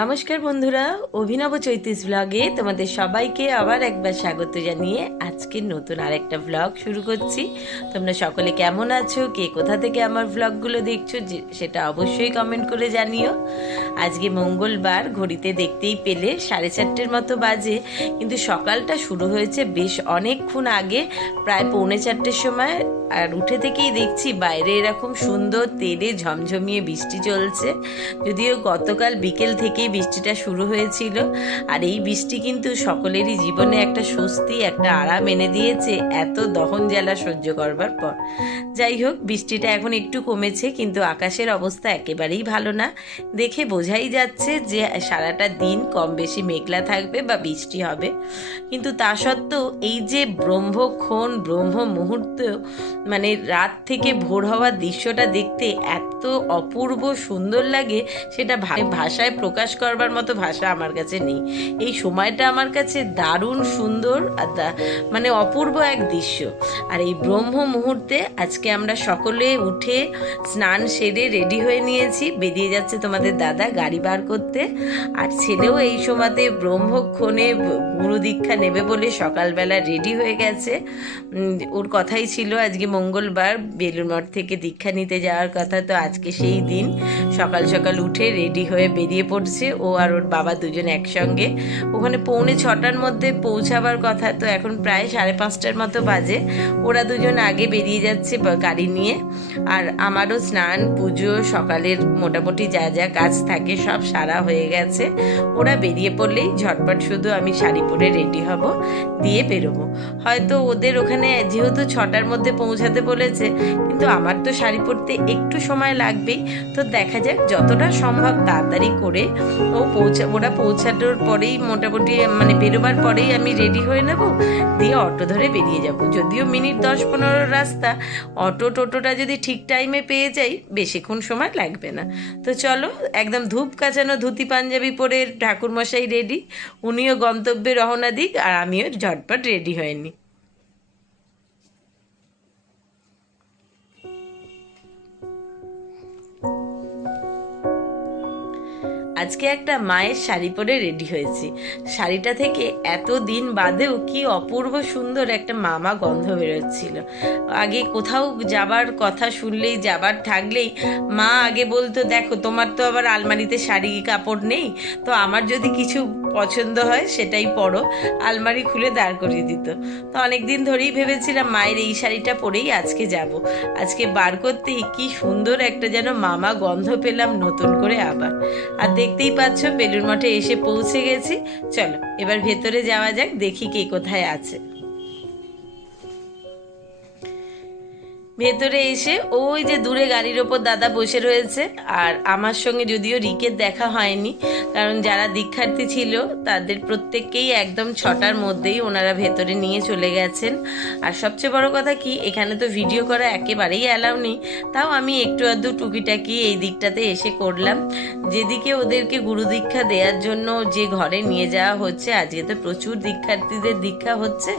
নমস্কার বন্ধুরা, অভিনব চৈতিস ব্লগে তোমাদের সবাইকে আবার একবার স্বাগত জানিয়ে আজকে নতুন আরেকটা ব্লগ শুরু করছি। তোমরা সকলে কেমন আছো, কে কোথা থেকে আমার ব্লগগুলো দেখছো সেটা অবশ্যই কমেন্ট করে জানিও। আজকে মঙ্গলবার, ঘড়িতে দেখতেই পেলে 4:30 মতো বাজে, কিন্তু সকালটা শুরু হয়েছে বেশ অনেকক্ষণ আগে, প্রায় 3:45 সময়। আর উঠে থেকেই দেখছি বাইরে এরকম সুন্দর তেড়ে ঝমঝমিয়ে বৃষ্টি চলছে। যদিও গতকাল বিকেল থেকেই বৃষ্টিটা শুরু হয়েছিল, আর এই বৃষ্টি কিন্তু সকলেরই জীবনে একটা স্বস্তি, একটা আরাম এনে দিয়েছে এত দহন জ্বালা সহ্য করবার পর। যাই হোক, বৃষ্টিটা এখন একটু কমেছে, কিন্তু আকাশের অবস্থা একেবারেই ভালো না। দেখে বোঝাই যাচ্ছে যে সারাটা দিন কম বেশি মেঘলা থাকবে বা বৃষ্টি হবে। কিন্তু তা সত্ত্বেও এই যে ব্রহ্ম মুহূর্ত, মানে রাত থেকে ভোর হওয়ার দৃশ্যটা দেখতে এত অপূর্ব সুন্দর লাগে, সেটা ভাষায় প্রকাশ করবার মতো ভাষা আমার কাছে নেই। এই সময়টা আমার কাছে দারুণ সুন্দর আর মানে অপূর্ব এক দৃশ্য। আর এই ব্রহ্ম মুহূর্তে আজকে আমরা সকলে উঠে স্নান সেরে রেডি হয়ে নিয়েছি, বেরিয়ে যাচ্ছে তোমাদের দাদা গাড়ি বার করতে। আর ছেলেও এই সময়তে ব্রহ্মক্ষণে গুরু দীক্ষা নেবে বলে সকালবেলা রেডি হয়ে গেছে। ওর কথাই ছিল আজকে মঙ্গলবার, বেলুড় মঠ থেকে দীক্ষা নিতে যাওয়ার কথা, তো আজকে সেই দিন। সকাল সকাল উঠে রেডি হয়ে বেরিয়ে পড়ছে ও আর ওর বাবা দুজন একসঙ্গে। ওখানে 6:45 মধ্যে পৌঁছাবার কথা, তো এখন প্রায় 5:30 মতো বাজে। ওরা দুজন আগে বেরিয়ে যাচ্ছে গাড়ি নিয়ে। আর আমারও স্নান পুজো সকালের মোটামুটি যা যা কাজ থাকে সব সারা হয়ে গেছে। ওরা বেরিয়ে পড়লেই ঝটপট শুধু আমি শাড়ি পরে রেডি হব, দিয়ে বেরোবো। হয়তো ওদের ওখানে যেহেতু 6টার মধ্যে পৌঁছাতে বলেছে, কিন্তু আমার তো শাড়ি পরতে একটু সময় লাগবেই। তো দেখা যাক, যতটা সম্ভব তাড়াতাড়ি করে ওরা পৌঁছানোর পরেই মোটামুটি মানে বেরোবার পরেই আমি রেডি হয়ে নেব, দিয়ে অটো ধরে বেরিয়ে যাব। যদিও মিনিট 10-15 রাস্তা, টোটোটা যদি ঠিক টাইমে পেয়ে যাই বেশিক্ষণ সময় লাগবে না। তো চলো, একদম ধূপ কাচানো ধুতি পাঞ্জাবি পরে ঠাকুরমশাই রেডি, উনিও গন্তব্যে রওনা দিক, আর আমিও ঝটপট রেডি হয়ে নিই। আজকে একটা মায়ের শাড়ি পরে রেডি হয়েছি। শাড়িটা থেকে এত দিন বাদেও কি অপূর্ব সুন্দর একটা মামা গন্ধ বেরোচ্ছিল। আগে কোথাও যাবার কথা শুনলেই, যাবার থাকলেই মা আগে বলতো, দেখো তোমার তো আবার আলমারিতে শাড়ি কাপড় নেই, তো আমার যদি কিছু পছন্দ হয় সেটাই পরো। আলমারি খুলে দাঁড় করিয়ে দিত। তো অনেকদিন ধরেই ভেবেছিলাম মায়ের এই শাড়িটা পরেই আজকে যাব। আজকে বার করতেই কি সুন্দর একটা যেন মামা গন্ধ পেলাম নতুন করে আবার। আর দেখতেই পাচ্ছ বেলুড় মঠে এসে পৌঁছে গেছি। চলো এবার ভেতরে যাওয়া যাক, দেখি কে কোথায় আছে। ভেতরে এসে ওই যে দূরে গাড়ির ওপর দাদা বসে রয়েছে, আর আমার সঙ্গে যদিও রিকের দেখা হয়নি, কারণ যারা দীক্ষার্থী ছিল তাদের প্রত্যেককেই একদম 6টার মধ্যেই ওনারা ভেতরে নিয়ে চলে গেছেন। আর সবচেয়ে বড় কথা কি, এখানে তো ভিডিও করা একেবারেই অ্যালাউ নেই, তাও আমি একটু আধটু টুকিটাকি এই দিকটাতে এসে করলাম। যেদিকে ওদেরকে গুরু দীক্ষা দেওয়ার জন্য যে ঘরে নিয়ে যাওয়া হচ্ছে, আজকে তো প্রচুর দীক্ষার্থীদের দীক্ষা হচ্ছে,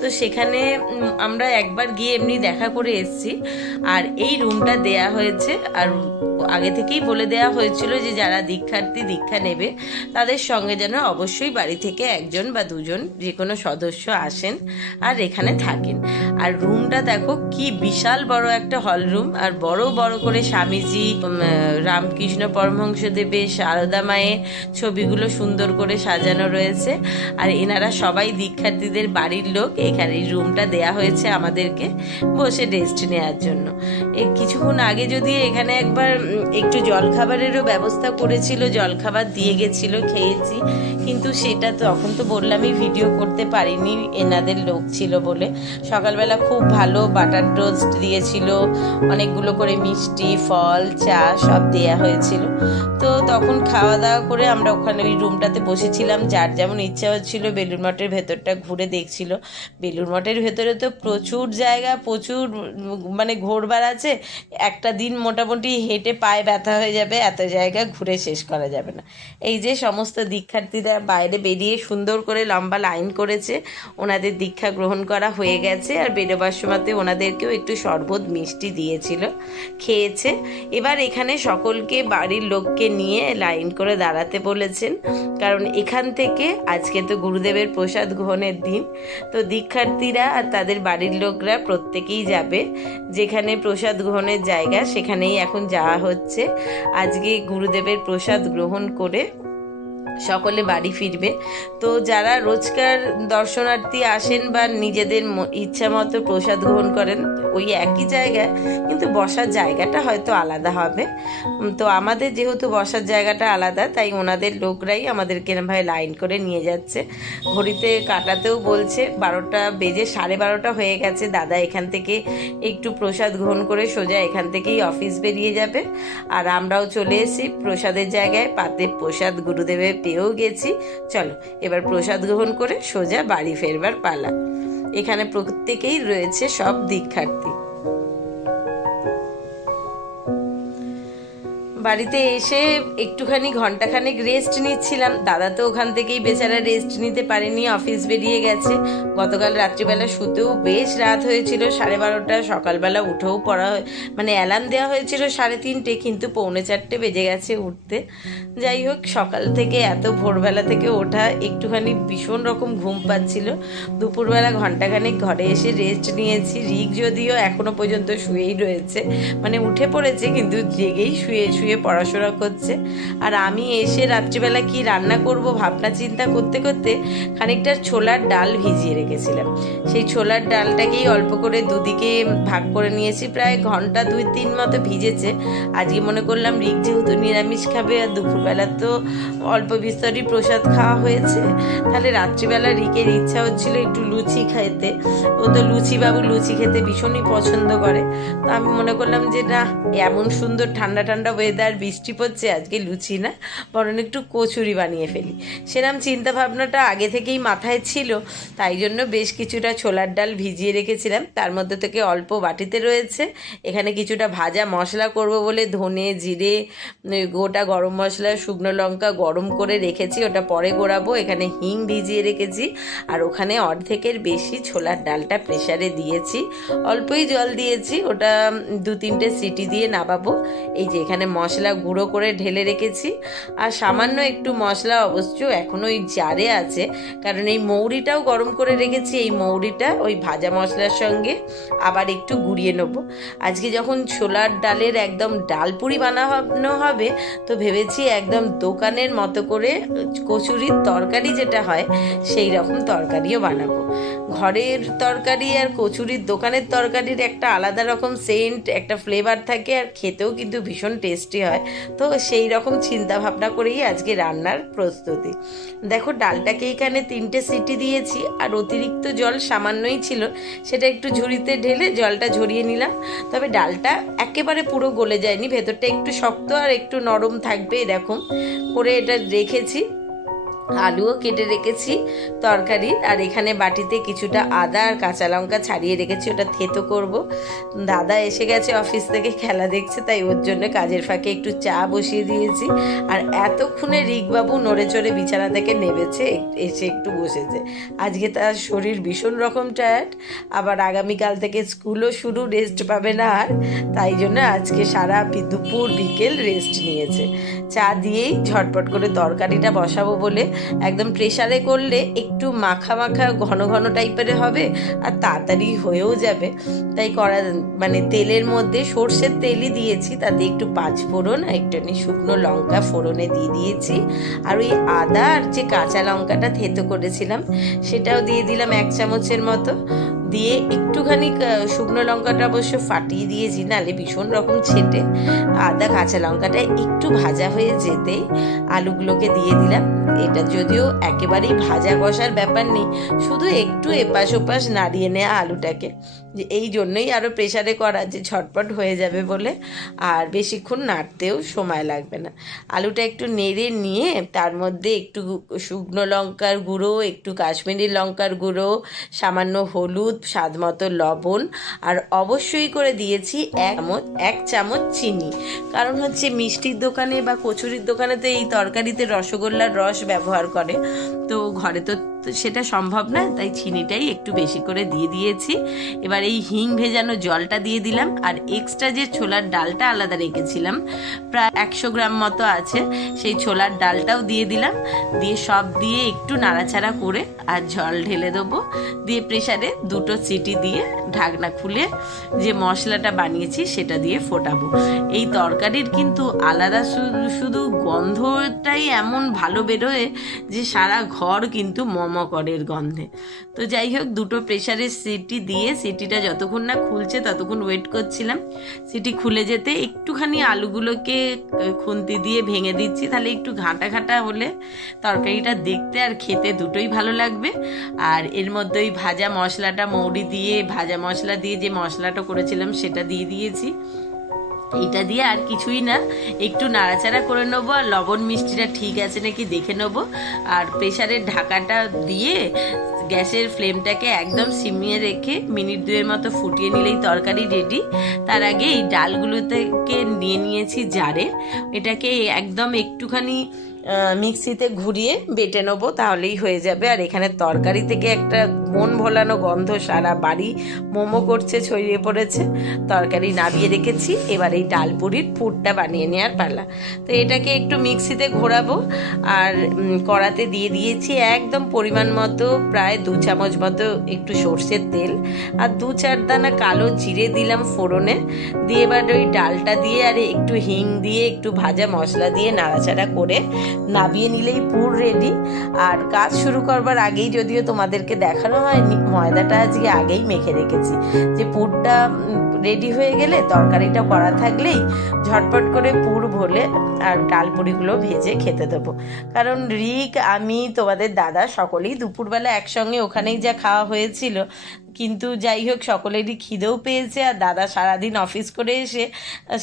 তো সেখানে আমরা একবার গিয়ে এমনি দেখা করে এসেছি। আর এই রুমটা দেয়া হয়েছে, আর আগে থেকেই বলে দেওয়া হয়েছিল যে যারা দীক্ষার্থী দীক্ষা নেবে তাদের সঙ্গে যেন অবশ্যই বাড়ি থেকে 1জন বা 2জন যে কোনো সদস্য আসেন আর এখানে থাকেন। আর রুমটা দেখো কি বিশাল বড় একটা হল রুম, আর বড় বড় করে স্বামীজি, রামকৃষ্ণ পরমহংসদেবের, সারদা মায়ের ছবিগুলো সুন্দর করে সাজানো রয়েছে। আর এনারা সবাই দীক্ষার্থীদের বাড়ির লোক। এখানে এই রুমটা দেয়া হয়েছে আমাদেরকে বসে রেস্ট নেওয়ার জন্য। কিছুক্ষণ আগে যদি এখানে একবার একটু জলখাবারেরও ব্যবস্থা করেছিল, জলখাবার দিয়ে গেছিল, খেয়েছি, কিন্তু সেটা তখন তো বললামই ভিডিও করতে পারিনি, এনাদের লোক ছিল বলে। সকালবেলা খুব ভালো বাটার টোস্ট দিয়েছিল, অনেকগুলো করে মিষ্টি, ফল, চা সব দেয়া হয়েছিল। তো তখন খাওয়া দাওয়া করে আমরা ওখানে ওই রুমটাতে বসেছিলাম, যার যেমন ইচ্ছা হচ্ছিল বেলুড় মঠের ভেতরটা ঘুরে দেখছিল। বেলুড় মঠের ভেতরে তো প্রচুর জায়গা, প্রচুর মানে ঘোরবার আছে, একটা দিন মোটামুটি হেঁটে পায়ে ব্যথা হয়ে যাবে, এত জায়গা ঘুরে শেষ করা যাবে না। এই যে সমস্ত দীক্ষার্থীরা বাইরে বেরিয়ে সুন্দর করে লম্বা লাইন করেছে, ওনাদের দীক্ষা গ্রহণ করা হয়ে গেছে। আর বেরোবার সময়তে ওনাদেরকেও একটু শরবত মিষ্টি দিয়েছিল, খেয়েছে। এবার এখানে সকলকে বাড়ির লোককে নিয়ে লাইন করে দাঁড়াতে বলেছেন, কারণ এখান থেকে আজকে তো গুরুদেবের প্রসাদ গ্রহণের দিন। তো দীক্ষার্থীরা আর তাদের বাড়ির লোকরা প্রত্যেকেই যাবে, যেখানে প্রসাদ গ্রহণের জায়গা সেখানেই এখন যাওয়া হচ্ছে। আজকে গুরুদেবের প্রসাদ গ্রহণ করে সকলে বাড়ি ফিরবে। তো যারা রোজকার দর্শনার্থী আসেন বা নিজেদের ইচ্ছা মতো প্রসাদ গ্রহণ করেন ওই একই জায়গায়, কিন্তু বসার জায়গাটা হয়তো আলাদা হবে। তো আমাদের যেহেতু বসার জায়গাটা আলাদা, তাই ওনাদের লোকরাই আমাদেরকে ভাই লাইন করে নিয়ে যাচ্ছে। ঘড়িতে কাটাতেও বলছে 12টা বেজে 12:30 হয়ে গেছে। দাদা এখান থেকে একটু প্রসাদ গ্রহণ করে সোজা এখান থেকেই অফিস বেরিয়ে যাবে। আর আমরাও চলে এসেছি প্রসাদের জায়গায়, পাতে প্রসাদ গুরুদেবের পেয়েও গেছি। চলো এবার প্রসাদ গ্রহণ করে সোজা বাড়ি ফেরবার পালা। এখানে প্রত্যেকেই রয়েছে সব দীক্ষার্থী। বাড়িতে এসে একটুখানি ঘন্টাখানেক রেস্ট নিচ্ছিলাম। দাদা তো ওখান থেকেই বেচারা রেস্ট নিতে পারেনি, অফিস বেরিয়ে গেছে। গতকাল রাত্রিবেলা শুতেও বেশ রাত হয়েছিল, 12:30। সকালবেলা উঠেও পড়া মানে অ্যালার্ম দেওয়া হয়েছিল 3:30, কিন্তু 3:45 বেজে গেছে উঠতে। যাই হোক, সকাল থেকে এত ভোরবেলা থেকে ওঠা, একটুখানি ভীষণ রকম ঘুম পাচ্ছিল। দুপুরবেলা ঘন্টাখানেক ঘরে এসে রেস্ট নিয়েছি। রিক যদিও এখনো পর্যন্ত শুয়েই রয়েছে, মানে উঠে পড়েছে কিন্তু জেগেই শুয়ে শুয়ে পড়াশোনা করছে। আর আমি এসে রাত্রিবেলা কি রান্না করব ভাবনা চিন্তা করতে করতে খানিকটা ছোলার ডাল ভিজিয়ে রেখেছিলাম। সেই ছোলার ডালটাকেই অল্প করে দুদিকে ভাগ করে নিয়েছি, প্রায় ঘন্টা 2-3 মতো ভিজেছে। আজকে মনে করলাম রিক যেহেতু নিরামিষ খাবে আর দুপুরবেলা তো অল্প বিস্তরই প্রসাদ খাওয়া হয়েছে, তাহলে রাত্রিবেলা রিকের ইচ্ছা হচ্ছিল একটু লুচি খাইতে। ও তো লুচি বাবু লুচি খেতে ভীষণই পছন্দ করে। তো আমি মনে করলাম যে না, এমন সুন্দর ঠান্ডা ঠান্ডা ওয়েদার, বৃষ্টি পড়ছে, আজকে লুচি না বরং একটু কচুরি বানিয়ে ফেলি। সেরকম চিন্তা ভাবনাটা আগে থেকেই মাথায় ছিল, তাই জন্য বেশ কিছুটা ছোলার ডাল ভিজিয়ে রেখেছিলাম। তার মধ্যে থেকে অল্প বাটিতে রয়েছে, এখানে কিছুটা ভাজা মশলা করব বলে ধনে জিরে গোটা গরম মশলা শুকনো লঙ্কা গরম করে রেখেছি, ওটা পরে গোড়াবো। এখানে হিং ভিজিয়ে রেখেছি, আর ওখানে অর্ধেকের বেশি ছোলার ডালটা প্রেসারে দিয়েছি, অল্পই জল দিয়েছি, ওটা 2-3টে সিটি দিয়ে নামাবো। এই যে এখানে মশলা গুঁড়ো করে ঢেলে রেখেছি, আর সামান্য একটু মশলা অবশ্য এখনো ওই জারে আছে, কারণ এই মৌরিটাও গরম করে রেখেছি। এই মৌরিটা ওই ভাজা মশলার সঙ্গে আবার একটু গুঁড়িয়ে নেবো। আজকে যখন ছোলার ডালের একদম ডালপুরি বানানো হবে, তো ভেবেছি একদম দোকানের মতো করে কচুরির তরকারি যেটা হয় সেই রকম তরকারিও বানাবো। ঘরের তরকারি আর কচুরির দোকানের তরকারির একটা আলাদা রকম সেন্ট, একটা ফ্লেভার থাকে, আর খেতেও কিন্তু ভীষণ টেস্টি হয়। তো সেই রকম চিন্তা ভাবনা করেই আজকে রান্নার প্রস্তুতি। দেখো ডালটাকে এখানে 3টে সিটি দিয়েছি, আর অতিরিক্ত জল সামান্যই ছিল, সেটা একটু ঝুড়িতে ঢেলে জলটা ঝরিয়ে নিলাম। তবে ডালটা একেবারে পুরো গলে যায়নি, ভেতরটা একটু শক্ত আর একটু নরম থাকবে এরকম করে এটা রেখেছি। আলুও কেটে রেখেছি তরকারির, আর এখানে বাটিতে কিছুটা আদা আর কাঁচা লঙ্কা ছাড়িয়ে রেখেছি, ওটা থেতো করব। দাদা এসে গেছে অফিস থেকে, খেলা দেখছে, তাই ওর জন্য কাজের ফাঁকে একটু চা বসিয়ে দিয়েছি। আর এতক্ষণে রিকবাবু নড়ে চড়ে বিছানা থেকে নেমেছে, এসে একটু বসেছে। আজকে তার শরীর ভীষণ রকম টায়ার্ড, আবার আগামীকাল থেকে স্কুলও শুরু, রেস্ট পাবে না আর, তাই জন্য আজকে সারা দুপুর বিকেল রেস্ট নিয়েছে। চা দিয়েই ঝটপট করে তরকারিটা বসাবো বলে, একদম প্রেসারে করলে একটু মাখা মাখা ঘন ঘন টাইপের হবে আর তাড়াতাড়ি হয়েও যাবে। তাই মানে তেলের মধ্যে সর্ষের তেলই দিয়েছি, তাতে একটু 5 ফোড়ন আর একটুখানি শুকনো লঙ্কা ফোড়নে দিয়ে দিয়েছি, আর ওই আদা আর যে কাঁচা লঙ্কাটা থেতো করেছিলাম সেটাও দিয়ে দিলাম 1 চামচের মতো। দিয়ে একটুখানি শুকনো লঙ্কাটা অবশ্য ফাটিয়ে দিয়েছি, নাহলে ভীষণ রকম ছেটে। আদা কাঁচা লঙ্কাটা একটু ভাজা হয়ে যেতেই আলুগুলোকে দিয়ে দিলাম। এটা যদিও একেবারেই ভাজা কষার ব্যাপার নেই, শুধু একটু এপাশ ওপাশ নাড়িয়ে নেওয়া আলুটাকে, যে এই জন্যই আরও প্রেসারে করা, যে ঝটপট হয়ে যাবে বলে, আর বেশিক্ষণ নাড়তেও সময় লাগবে না। আলুটা একটু নেড়ে নিয়ে তার মধ্যে একটু শুকনো লঙ্কার গুঁড়ো, একটু কাশ্মীরি লঙ্কার গুঁড়ো, সামান্য হলুদ, স্বাদ মতো লবণ, আর অবশ্যই করে দিয়েছি 1 চামচ চিনি। কারণ হচ্ছে মিষ্টির দোকানে বা কচুরির দোকানে তো এই তরকারিতে রসগোল্লার রস ব্যবহার করে, তো ঘরে তো তো সেটা সম্ভব না, তাই চিনিটাই একটু বেশি করে দিয়ে দিয়েছি। এবার এই হিং ভেজানো জলটা দিয়ে দিলাম, আর এক্সট্রা যে ছোলার ডালটা আলাদা রেখেছিলাম প্রায় 100 গ্রাম মতো আছে, সেই ছোলার ডালটাও দিয়ে দিলাম। দিয়ে সব দিয়ে একটু নাড়াচাড়া করে আর জল ঢেলে দেবো, দিয়ে প্রেসারে 2টো সিটি দিয়ে ঢাকনা খুলে যে মশলাটা বানিয়েছি সেটা দিয়ে ফোটাবো। এই তরকারির কিন্তু আলাদা শুধু গন্ধটাই এমন ভালো বেরোয় যে সারা ঘর কিন্তু মমকরের গন্ধে। তো যাই হোক, 2টো প্রেসারের সিটি দিয়ে সিটিটা যতক্ষণ না খুলছে ততক্ষণ ওয়েট করছিলাম। সিটি খুলে যেতে একটুখানি আলুগুলোকে খুন্তি দিয়ে ভেঙে দিচ্ছি, তাহলে একটু ঘাঁটা ঘাঁটা হলে তরকারিটা দেখতে আর খেতে দুটোই ভালো লাগবে। আর এর মধ্যে ওই ভাজা মশলাটা, মৌরি দিয়ে ভাজা মশলা দিয়ে যে মশলাটা করেছিলাম সেটা দিয়ে দিয়েছি। এইটা দিয়ে আর কিছুই না, একটু নাড়াচাড়া করে নেবো, আর লবণ মিষ্টিটা ঠিক আছে নাকি দেখে নেবো। আর প্রেসারের ঢাকাটা দিয়ে গ্যাসের ফ্লেমটাকে একদম সিমিয়ে রেখে মিনিট 2 মতো ফুটিয়ে নিলেই তরকারি রেডি। তার আগে এই ডালগুলো থেকে নিয়ে নিয়েছি জারে, এটাকে একদম একটুখানি মিক্সিতে ঘুরিয়ে বেটে নেবো, তাহলেই হয়ে যাবে। আর এখানে তরকারি থেকে একটা মন ভোলানো গন্ধ সারা বাড়ি মোমো করছে, ছড়িয়ে পড়েছে। তরকারি নামিয়ে রেখেছি, এবার এই ডালপুরির পুরটা বানিয়ে নেওয়ার পালা। তো এটাকে একটু মিক্সিতে ঘোরাবো, আর কড়াতে দিয়ে দিয়েছি একদম পরিমাণ মতো প্রায় 2 চামচ মতো একটু সর্ষের তেল, আর 2-4 দানা কালো জিরে দিলাম ফোড়নে। দিয়ে এবার ওই ডালটা দিয়ে আর একটু হিং দিয়ে একটু ভাজা মশলা দিয়ে নাড়াচাড়া করে নামিয়ে নিলেই পুর রেডি। আর কাজ শুরু করবার আগেই, যদিও তোমাদেরকে দেখানো হয়নি, ময়দাটা আজকে আগেই মেখে রেখেছি, যে পুরটা রেডি হয়ে গেলে তরকারিটা করা থাকলেই ঝটপট করে পুর ভরে আর ডালপুরিগুলো ভেজে খেতে দেবো। কারণ রিক, আমি, তোমাদের দাদা সকলেই দুপুরবেলা একসঙ্গে ওখানেই যা খাওয়া হয়েছিল। কিন্তু যাই হোক, সকলেরই খিদেও পেয়েছে, আর দাদা সারাদিন অফিস করে এসে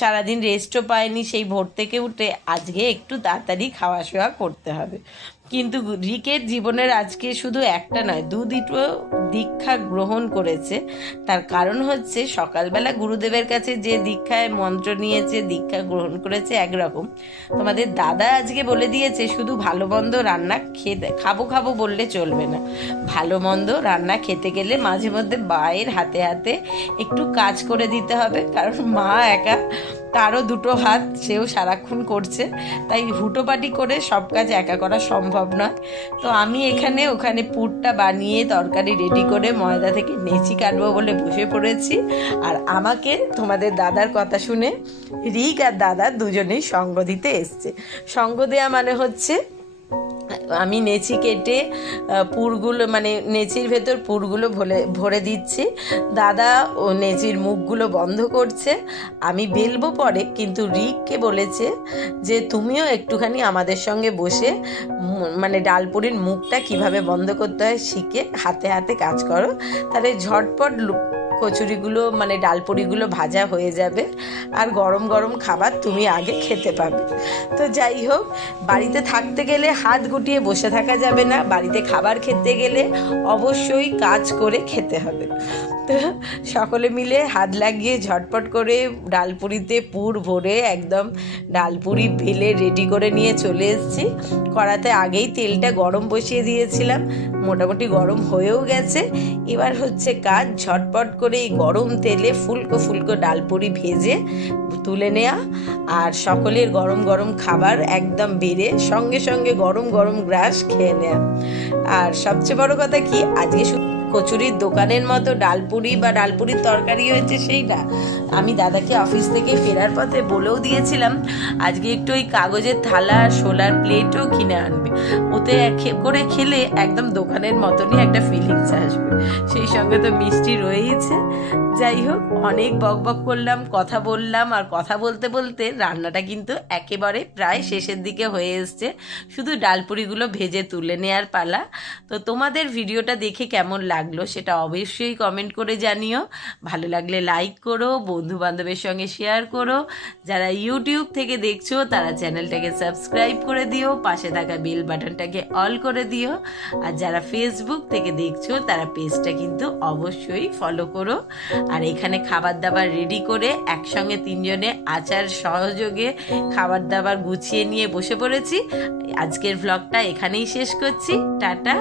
সারাদিন রেস্টও পায়নি, সেই ভোর থেকে উঠে আজকে একটু তাড়াতাড়ি খাওয়া শোয়া করতে হবে। কিন্তু রিকের জীবনের আজকে শুধু একটা নয়, 2-2টো দীক্ষা গ্রহণ করেছে। তার কারণ হচ্ছে সকালবেলা গুরুদেবের কাছে যে দীক্ষায় মন্ত্র নিয়েছে, দীক্ষা গ্রহণ করেছে একরকম, তোমাদের দাদা আজকে বলে দিয়েছে শুধু ভালো মন্দ রান্না খাবো বললে চলবে না। ভালো মন্দ রান্না খেতে গেলে মাঝে মধ্যে মায়ের হাতে হাতে একটু কাজ করে দিতে হবে, কারণ মা একা, তারও 2টো হাত, সেও সারাক্ষণ করছে, তাই হুটোপাটি করে সব কাজ একা করা সম্ভব নয়। তো আমি ওখানে পুরটা বানিয়ে তরকারি রেডি করে ময়দা থেকে নেচি কাটবো বলে বসে পড়েছি। আর আমাকে তোমাদের দাদার কথা শুনে রিক আর দাদা দুজনেই সঙ্গ দিতে এসছে। সঙ্গ দেওয়া মানে হচ্ছে আমি নেচি কেটে পুরগুলো, মানে নেচির ভেতর পুরগুলো ভরে দিচ্ছি, দাদা ও নেচির মুখগুলো বন্ধ করছে। আমি বেলবো পরে, কিন্তু রিককে বলেছে যে তুমিও একটুখানি আমাদের সঙ্গে বসে মানে ডালপুরির মুখটা কিভাবে বন্ধ করতে হয় শিখে হাতে হাতে কাজ করো, তাহলে ঝটপট কচুরিগুলো মানে ডালপুরিগুলো ভাজা হয়ে যাবে, আর গরম গরম খাবার তুমি আগে খেতে পাবে। তো যাই হোক, বাড়িতে থাকতে গেলে হাত গুটিয়ে বসে থাকা যাবে না, বাড়িতে খাবার খেতে গেলে অবশ্যই কাজ করে খেতে হবে। তো সকলে মিলে হাত লাগিয়ে ঝটপট করে ডালপুরিতে পুর ভরে একদম ডালপুরি বেলে রেডি করে নিয়ে চলে এসেছি। কড়াতে আগেই তেলটা গরম বসিয়ে দিয়েছিলাম, মোটামুটি গরম হয়েও গেছে। এবার হচ্ছে কাজ ঝটপট করে এই গরম তেলে ফুলকো ফুলকো ডালপুরি ভেজে তুলে নেওয়া, আর সকলের গরম গরম খাবার একদম বেড়ে সঙ্গে সঙ্গে গরম গরম গ্রাস খেয়ে নেওয়া। আর সবচেয়ে বড় কথা কি, আজকে কচুরির দোকানের মতো ডালপুরি বা ডালপুরির তরকারি হয়েছে সেইটা। আমি দাদাকে অফিস থেকে ফেরার পথে বলেও দিয়েছিলাম আজকে একটু ওই কাগজের থালা আর শোলার প্লেটও কিনে আনবে, ওতে করে খেলে একদম দোকানের মতনই একটা ফিলিংস আসবে। সেই সঙ্গে তো মিষ্টি রয়েইছে। যাই হোক, অনেক বকবক করলাম, কথা বললাম, আর কথা বলতে বলতে রান্নাটা কিন্তু একেবারে প্রায় শেষের দিকে হয়ে এসছে, শুধু ডালপুরিগুলো ভেজে তুলে নেওয়ার পালা। তো তোমাদের ভিডিওটা দেখে কেমন লাগলো সেটা অবশ্যই কমেন্ট করে জানিও। ভালো লাগলে লাইক করো, বন্ধু বান্ধবের সঙ্গে শেয়ার করো। যারা ইউটিউব থেকে দেখছো তারা চ্যানেলটাকে সাবস্ক্রাইব করে দিও, পাশে থাকা বেল বাটনটাকে অল করে দিও। আর যারা ফেসবুক থেকে দেখছো তারা পেজটা কিন্তু অবশ্যই ফলো করো। আর এখানে খাবার দাবার রেডি করে একসঙ্গে তিনজনে আচার সহযোগে খাবার দাবার গুছিয়ে নিয়ে বসে পড়েছি। আজকের ভ্লগটা এখানেই শেষ করছি। টাটা,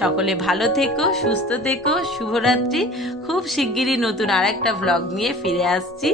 সকলে ভালো থেকো, সুস্থ থেকো, শুভরাত্রি। খুব শিগগিরই নতুন আর একটা ভ্লগ নিয়ে ফিরে আসছি।